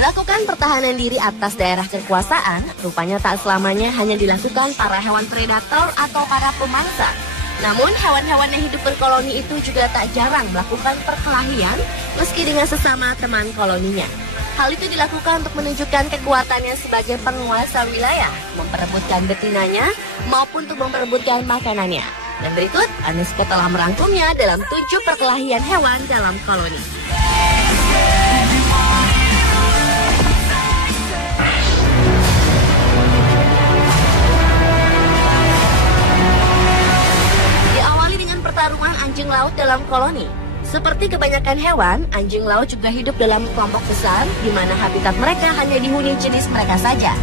Melakukan pertahanan diri atas daerah kekuasaan, rupanya tak selamanya hanya dilakukan para hewan predator atau para pemangsa. Namun, hewan-hewan yang hidup berkoloni itu juga tak jarang melakukan perkelahian meski dengan sesama teman koloninya. Hal itu dilakukan untuk menunjukkan kekuatannya sebagai penguasa wilayah, memperebutkan betinanya maupun untuk memperebutkan makanannya. Dan berikut, Anuska telah merangkumnya dalam 7 perkelahian hewan dalam koloni. Pertarungan anjing laut dalam koloni. Seperti kebanyakan hewan, anjing laut juga hidup dalam kelompok besar di mana habitat mereka hanya dihuni jenis mereka saja.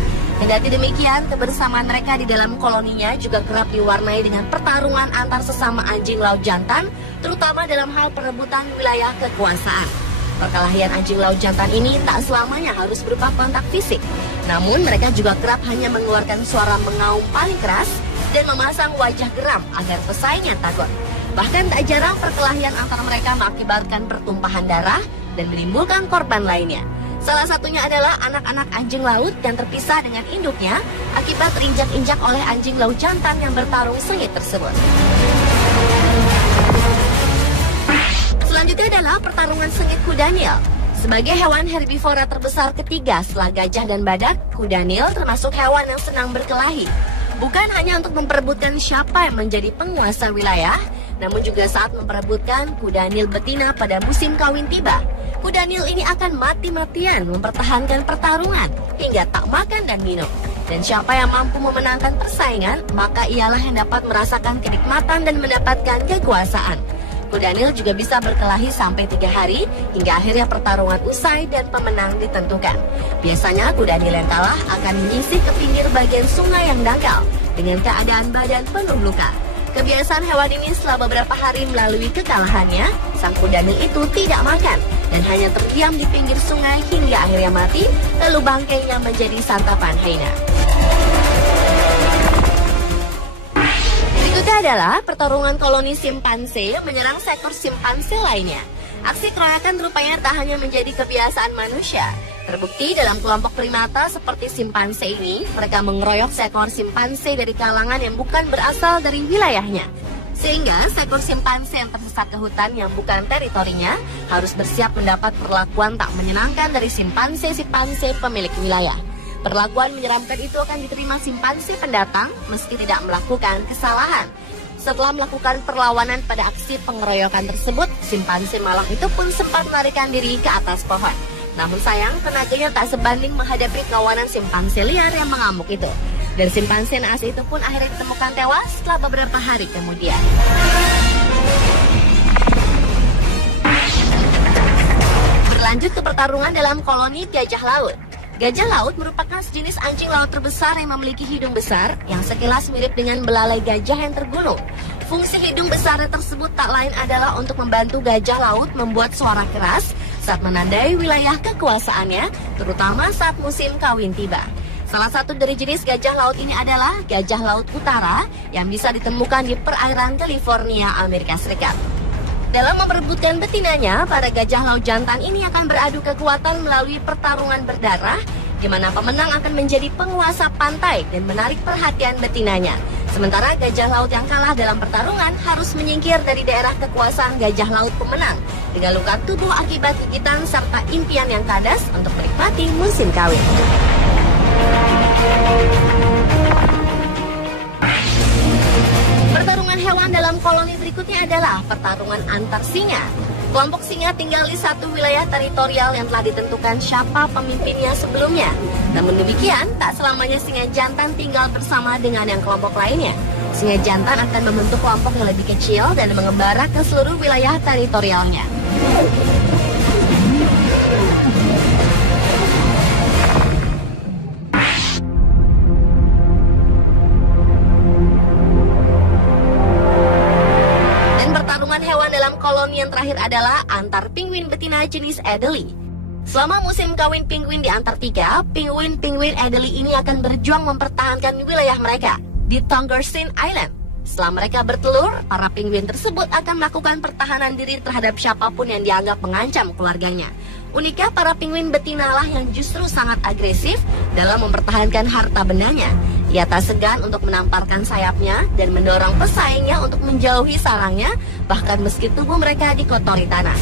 Kendati demikian, kebersamaan mereka di dalam koloninya juga kerap diwarnai dengan pertarungan antar sesama anjing laut jantan, terutama dalam hal perebutan wilayah kekuasaan. Perkelahian anjing laut jantan ini tak selamanya harus berupa kontak fisik. Namun mereka juga kerap hanya mengeluarkan suara mengaum paling keras dan memasang wajah geram agar pesaingnya takut. Bahkan tak jarang perkelahian antara mereka mengakibatkan pertumpahan darah dan menimbulkan korban lainnya. Salah satunya adalah anak-anak anjing laut yang terpisah dengan induknya akibat terinjak-injak oleh anjing laut jantan yang bertarung sengit tersebut. Selanjutnya adalah pertarungan sengit kuda Nil. Sebagai hewan herbivora terbesar ketiga setelah gajah dan badak, kuda Nil termasuk hewan yang senang berkelahi. Bukan hanya untuk memperebutkan siapa yang menjadi penguasa wilayah, namun juga saat memperebutkan kuda Nil betina pada musim kawin tiba. Kuda Nil ini akan mati-matian mempertahankan pertarungan hingga tak makan dan minum. Dan siapa yang mampu memenangkan persaingan, maka ialah yang dapat merasakan kenikmatan dan mendapatkan kekuasaan. Kuda Nil juga bisa berkelahi sampai 3 hari hingga akhirnya pertarungan usai dan pemenang ditentukan. Biasanya kuda Nil yang kalah akan menyisih ke pinggir bagian sungai yang dangkal dengan keadaan badan penuh luka. Kebiasaan hewan ini setelah beberapa hari melalui kekalahannya, sang kuda Nil itu tidak makan dan hanya terdiam di pinggir sungai hingga akhirnya mati, lalu bangkainya menjadi santapan hyena. Berikutnya adalah pertarungan koloni simpanse menyerang seekor simpanse lainnya. Aksi keroyokan rupanya tak hanya menjadi kebiasaan manusia. Terbukti dalam kelompok primata seperti simpanse ini, mereka mengeroyok seekor simpanse dari kalangan yang bukan berasal dari wilayahnya. Sehingga seekor simpanse yang tersesat ke hutan yang bukan teritorinya harus bersiap mendapat perlakuan tak menyenangkan dari simpanse-simpanse pemilik wilayah. Perlakuan menyeramkan itu akan diterima simpanse pendatang meski tidak melakukan kesalahan. Setelah melakukan perlawanan pada aksi pengeroyokan tersebut, simpanse malang itu pun sempat melarikan diri ke atas pohon. Namun sayang, tenaganya tak sebanding menghadapi kawanan simpanse liar yang mengamuk itu. Dan simpanse naas itu pun akhirnya ditemukan tewas setelah beberapa hari kemudian. Berlanjut ke pertarungan dalam koloni gajah laut. Gajah laut merupakan sejenis anjing laut terbesar yang memiliki hidung besar yang sekilas mirip dengan belalai gajah yang tergulung. Fungsi hidung besar tersebut tak lain adalah untuk membantu gajah laut membuat suara keras saat menandai wilayah kekuasaannya, terutama saat musim kawin tiba. Salah satu dari jenis gajah laut ini adalah gajah laut utara yang bisa ditemukan di perairan California, Amerika Serikat. Dalam memperebutkan betinanya, para gajah laut jantan ini akan beradu kekuatan melalui pertarungan berdarah, di mana pemenang akan menjadi penguasa pantai dan menarik perhatian betinanya. Sementara gajah laut yang kalah dalam pertarungan harus menyingkir dari daerah kekuasaan gajah laut pemenang dengan luka tubuh akibat gigitan serta impian yang kandas untuk menikmati musim kawin. Pertarungan hewan dalam koloni berikutnya adalah pertarungan antar singa. Kelompok singa tinggal di satu wilayah teritorial yang telah ditentukan siapa pemimpinnya sebelumnya. Namun demikian, tak selamanya singa jantan tinggal bersama dengan yang kelompok lainnya. Singa jantan akan membentuk kelompok yang lebih kecil dan mengembara ke seluruh wilayah teritorialnya. Hewan dalam koloni yang terakhir adalah antar penguin betina jenis Adelie. Selama musim kawin penguin di Antartika, penguin Adelie ini akan berjuang mempertahankan wilayah mereka di Tongarshin Island. Setelah mereka bertelur, para penguin tersebut akan melakukan pertahanan diri terhadap siapapun yang dianggap mengancam keluarganya. Uniknya, para penguin betina lah yang justru sangat agresif dalam mempertahankan harta bendanya. Ia tak segan untuk menamparkan sayapnya dan mendorong pesaingnya untuk menjauhi sarangnya, bahkan meski tubuh mereka dikotori tanah.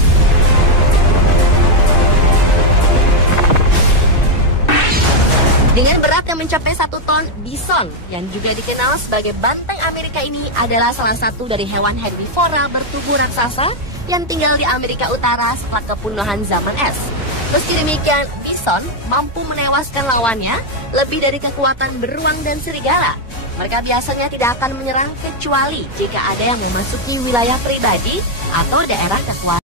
Dengan berat yang mencapai 1 ton, bison yang juga dikenal sebagai banteng Amerika ini adalah salah satu dari hewan herbivora bertubuh raksasa yang tinggal di Amerika Utara setelah kepunahan zaman es. Meski demikian, bison mampu menewaskan lawannya lebih dari kekuatan beruang dan serigala. Mereka biasanya tidak akan menyerang kecuali jika ada yang memasuki wilayah pribadi atau daerah kekuasaan.